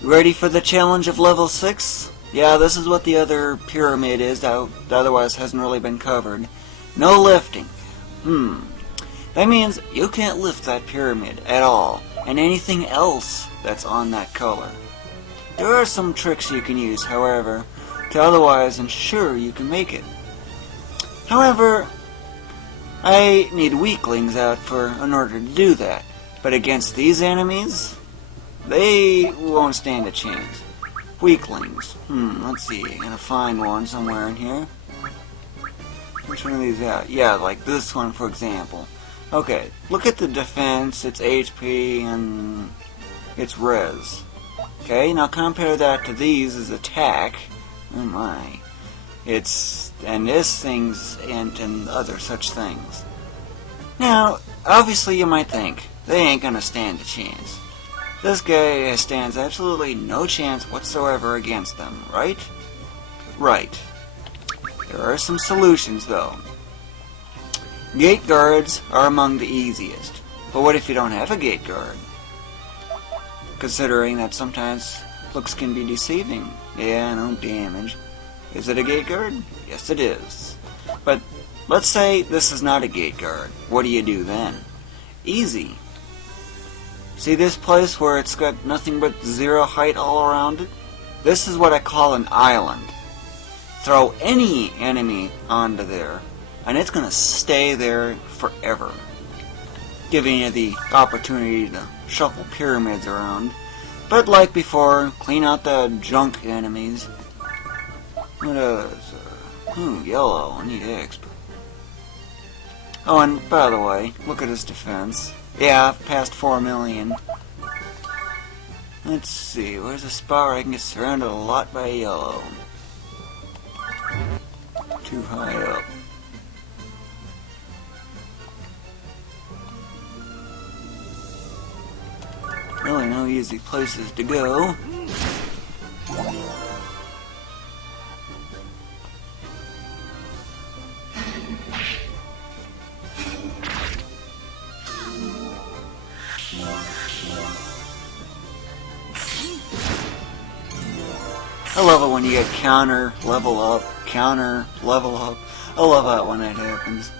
Ready for the challenge of level 6? Yeah, this is what the other pyramid is that otherwise hasn't really been covered. No lifting. That means you can't lift that pyramid at all, and anything else that's on that color. There are some tricks you can use, however, to otherwise ensure you can make it. However, I need weaklings out in order to do that. But against these enemies, they won't stand a chance. Weaklings. Let's see. I'm gonna find one somewhere in here. Which one of these out? Yeah, like this one, for example. Okay, look at the defense, its HP, and its res. Okay, now compare that to these as attack. Oh my. And this thing's int and other such things. Now, obviously you might think, they ain't gonna stand a chance. This guy stands absolutely no chance whatsoever against them, right? Right. There are some solutions, though. Gate guards are among the easiest. But what if you don't have a gate guard? Considering that sometimes looks can be deceiving. Yeah, no damage. Is it a gate guard? Yes, it is. But let's say this is not a gate guard. What do you do then? Easy. See this place where it's got nothing but 0 height all around it? This is what I call an island. Throw any enemy onto there, and it's going to stay there forever, giving you the opportunity to shuffle pyramids around. But like before, clean out the junk enemies. What else? Yellow. I need exp. Oh, and by the way, look at his defense. Yeah, I've passed 4 million. Let's see, where's a spot where I can get surrounded a lot by yellow? Too high up. Really no easy places to go. I love it when you get counter, level up, counter, level up. I love that when that happens.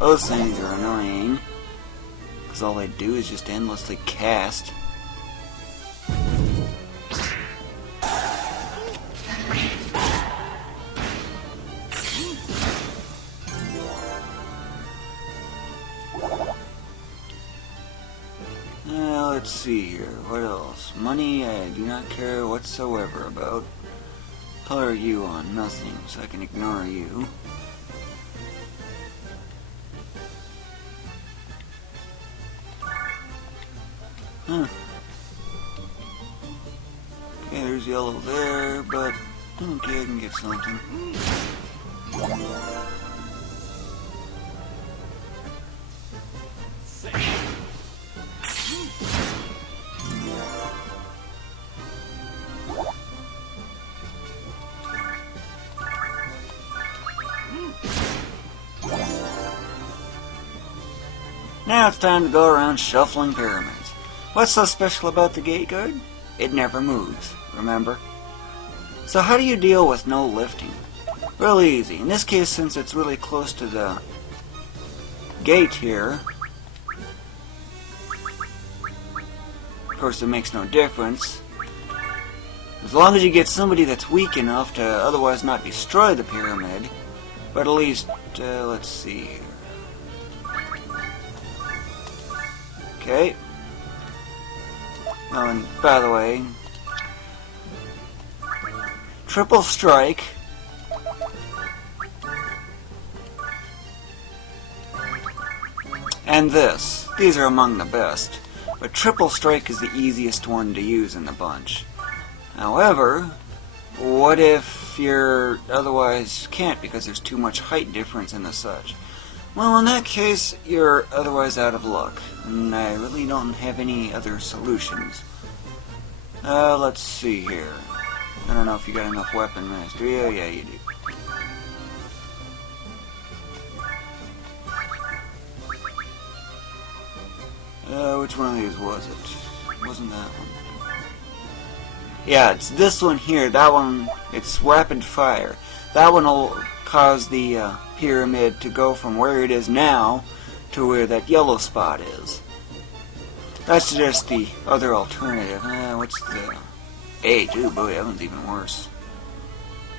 Those things are annoying, because all they do is just endlessly cast. Let's see here, what else? Money I do not care whatsoever about. Color you on nothing, so I can ignore you. Okay, there's yellow there, but okay, I can get something. Now it's time to go around shuffling pyramids. What's so special about the gate guard? It never moves, remember? So how do you deal with no lifting? Really easy. In this case, since it's really close to the gate here, of course it makes no difference. As long as you get somebody that's weak enough to otherwise not destroy the pyramid, but at least, let's see here. Okay. Oh, and by the way, triple strike and this. These are among the best, but triple strike is the easiest one to use in the bunch. However, what if you're otherwise can't because there's too much height difference and the such? Well, in that case, you're otherwise out of luck, and I really don't have any other solutions. Let's see here. I don't know if you got enough weapon mastery. Oh, yeah, you do. Which one of these was it? Wasn't that one? Yeah, it's this one here. That one, it's rapid fire. That one will cause the pyramid to go from where it is now to where that yellow spot is. That's just the other alternative. What's the... 8? Ooh, boy, that one's even worse.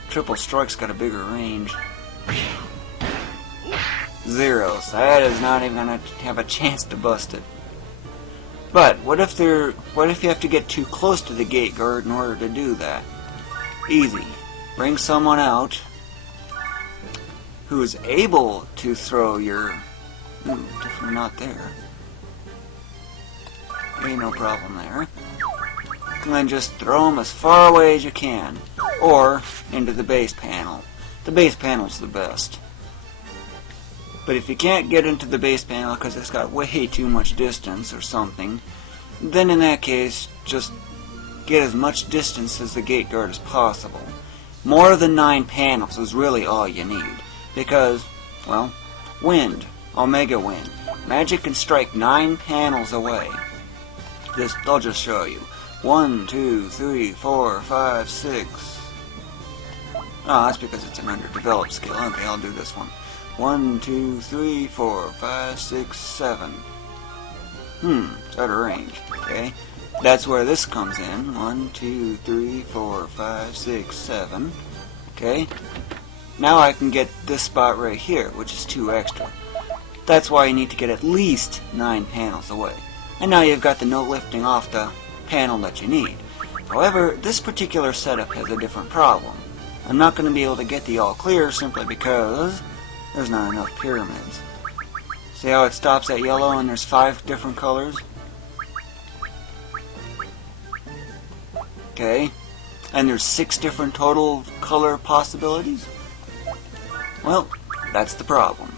Triple strike's got a bigger range. 0, so that is not even gonna have a chance to bust it. But what if you have to get too close to the gate guard in order to do that? Easy. Bring someone out who is able to throw your... Ooh, definitely not there. Ain't no problem there. And then just throw them as far away as you can, or into the base panel. The base panel's the best. But if you can't get into the base panel because it's got way too much distance or something, then in that case, just get as much distance as the gate guard as possible. More than 9 panels is really all you need, because, well, wind, Omega Wind. Magic can strike 9 panels away. I'll just show you. 1, 2, 3, 4, 5, 6. Oh, that's because it's an underdeveloped skill. Okay, I'll do this one. 1, 2, 3, 4, 5, 6, 7. It's out of range. Okay, that's where this comes in. 1, 2, 3, 4, 5, 6, 7. Okay, now I can get this spot right here, which is 2 extra. That's why you need to get at least 9 panels away. And now you've got the no lifting off the panel that you need. However, this particular setup has a different problem. I'm not going to be able to get the all clear simply because there's not enough pyramids. See how it stops at yellow and there's 5 different colors? Okay, and there's 6 different total color possibilities? Well, that's the problem.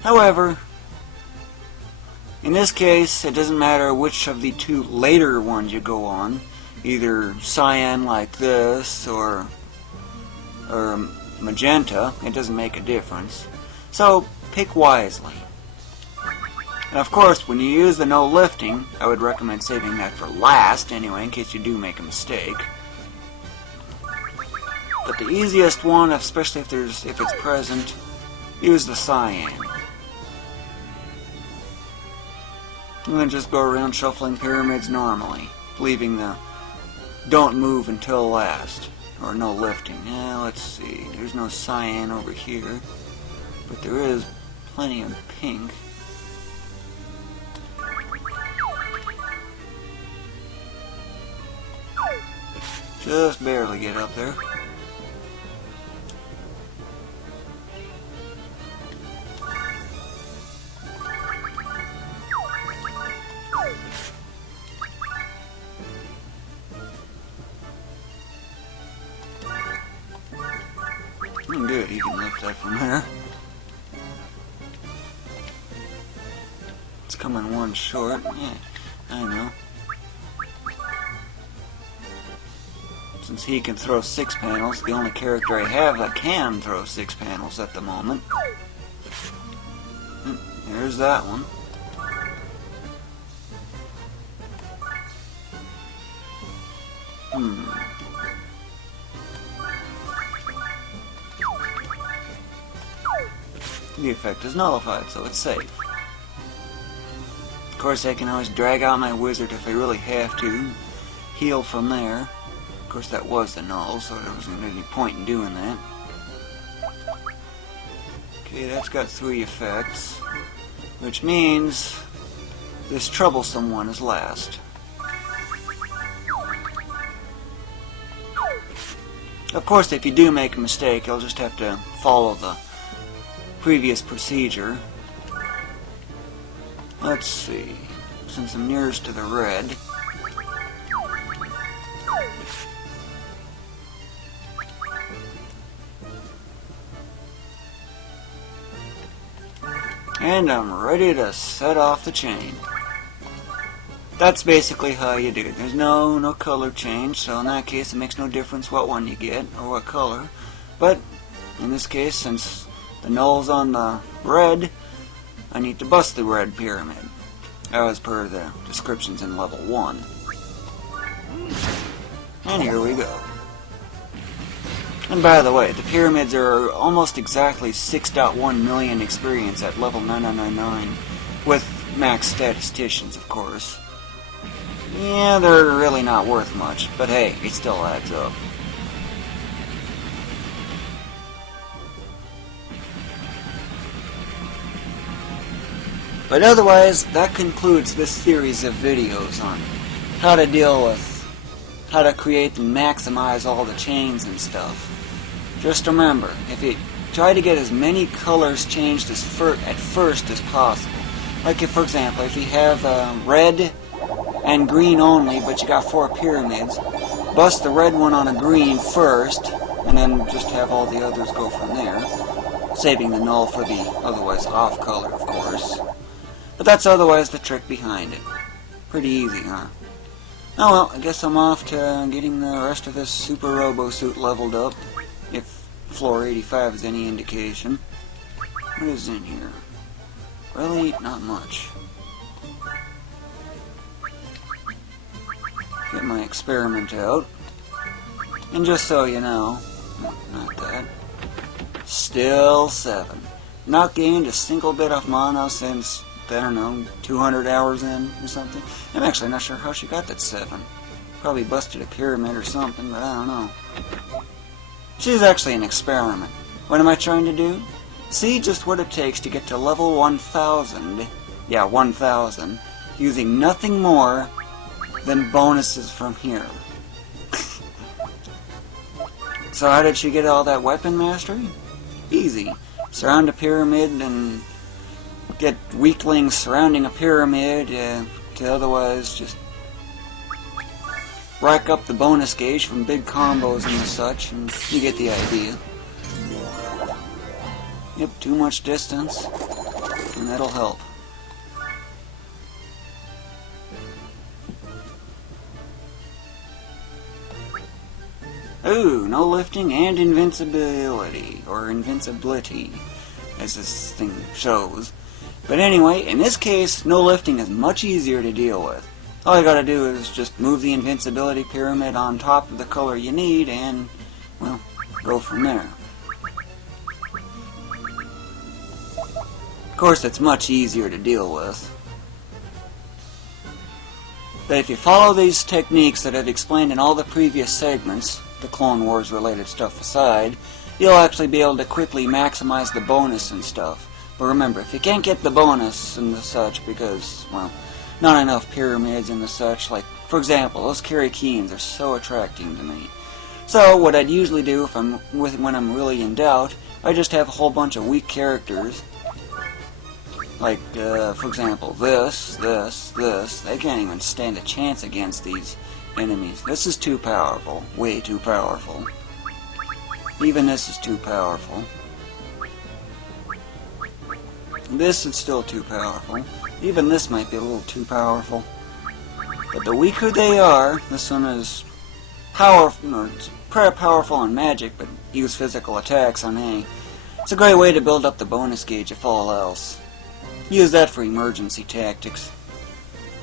However, in this case, it doesn't matter which of the 2 later ones you go on, either cyan like this or magenta, it doesn't make a difference. So, pick wisely. And of course, when you use the no lifting, I would recommend saving that for last anyway, in case you do make a mistake. But the easiest one, especially if it's present, use the cyan. And then just go around shuffling pyramids normally, leaving the don't move until last, or no lifting. Yeah, let's see, there's no cyan over here, but there is plenty of pink. Just barely get up there. Good, you can lift that from there. It's coming one short. Yeah, I know. Since he can throw 6 panels, the only character I have that can throw 6 panels at the moment. There's that one. The effect is nullified, so it's safe. Of course, I can always drag out my wizard if I really have to. Heal from there. Of course, that was the null, so there wasn't any point in doing that. Okay, that's got 3 effects, which means this troublesome one is last. Of course, if you do make a mistake, you'll just have to follow the previous procedure. Let's see, since I'm nearest to the red, and I'm ready to set off the chain. That's basically how you do it. There's no color change, so in that case it makes no difference what one you get or what color. But in this case, since the null's on the red, I need to bust the red pyramid. as per the descriptions in level 1. And here we go. And by the way, the pyramids are almost exactly 6.1 million experience at level 9999, with max statisticians, of course. Yeah, they're really not worth much, but hey, it still adds up. But otherwise, that concludes this series of videos on how to deal with, how to create and maximize all the chains and stuff. Just remember, if you try to get as many colors changed as at first as possible, like if, for example, if you have red and green only, but you got 4 pyramids, bust the red one on a green first, and then just have all the others go from there, saving the null for the otherwise off color, of course. But that's otherwise the trick behind it. Pretty easy, huh? Oh well, I guess I'm off to getting the rest of this Super Robo suit leveled up, if floor 85 is any indication. What is in here? Really, not much. Get my experiment out. And just so you know, not that, still 7. Not gained a single bit of mana since, I don't know, 200 hours in or something. I'm actually not sure how she got that 7. Probably busted a pyramid or something, but I don't know. She's actually an experiment. What am I trying to do? See just what it takes to get to level 1000, yeah, 1000, using nothing more than bonuses from here. So how did she get all that weapon mastery? Easy. Surround a pyramid and get weaklings surrounding a pyramid to otherwise just rack up the bonus gauge from big combos and such, and you get the idea. Yep, too much distance, and that'll help. Ooh, no lifting and invincibility, or invincibility, as this thing shows. But anyway, in this case, no lifting is much easier to deal with. All you gotta do is just move the invincibility pyramid on top of the color you need and, well, go from there. Of course, it's much easier to deal with. But if you follow these techniques that I've explained in all the previous segments, the Clone Wars related stuff aside, you'll actually be able to quickly maximize the bonus and stuff. But remember, if you can't get the bonus and the such because, well, not enough pyramids and the such, like, for example, those Karakeens are so attracting to me. So, what I'd usually do when I'm really in doubt, I just have a whole bunch of weak characters. Like, for example, this, they can't even stand a chance against these enemies. This is too powerful, way too powerful. Even this is too powerful. This is still too powerful. Even this might be a little too powerful. But the weaker they are, this one is powerful, or it's pretty powerful on magic, but use physical attacks on A. It's a great way to build up the bonus gauge if all else. Use that for emergency tactics.